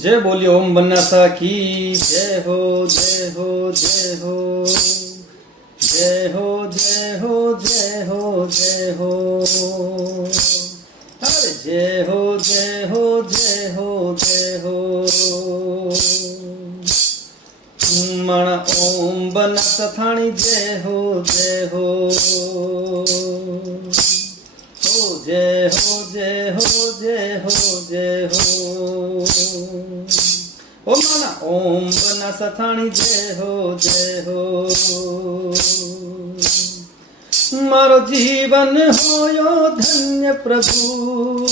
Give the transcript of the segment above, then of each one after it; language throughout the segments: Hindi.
जय बोलिए ओम बननाथा की जय हो जय हो जय हो जय हो जय हो जय हो जय हो अरे जय हो जय हो जय हो जय हो मण ओम बननाथ थाणी जय हो जय हो जय हो जय हो जय हो जय हो ओ माना ओम बना सथाणी जय हो जय हो मारो जीवन होयो धन्य प्रभु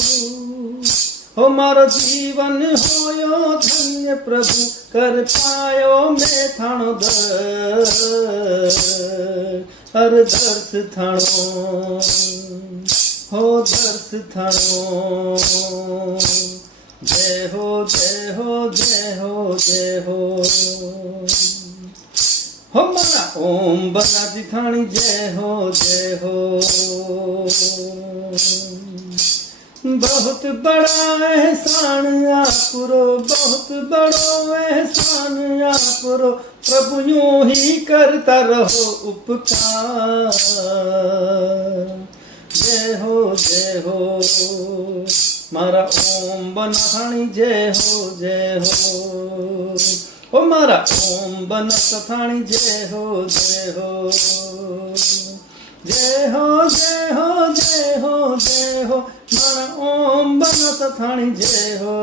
हो मारो जीवन होयो धन्य प्रभु कर पायो मैं थाणो हर दर्श थाणो हो दर्श थाणो जय हो जय हो जय हो जय हो माना ओम बनाजी थाणी जय हो जय हो बहुत बड़ा एहसान आपरो बहुत बड़ो एहसान आपरो प्रभु यूं ही करता रहो उपकार जय हो मारा ओम बनथाणी जय हो मारा ओम बनथाणी जय हो जय हो जय हो जय हो जय हो जय हो मारा ओम बनथाणी जय हो।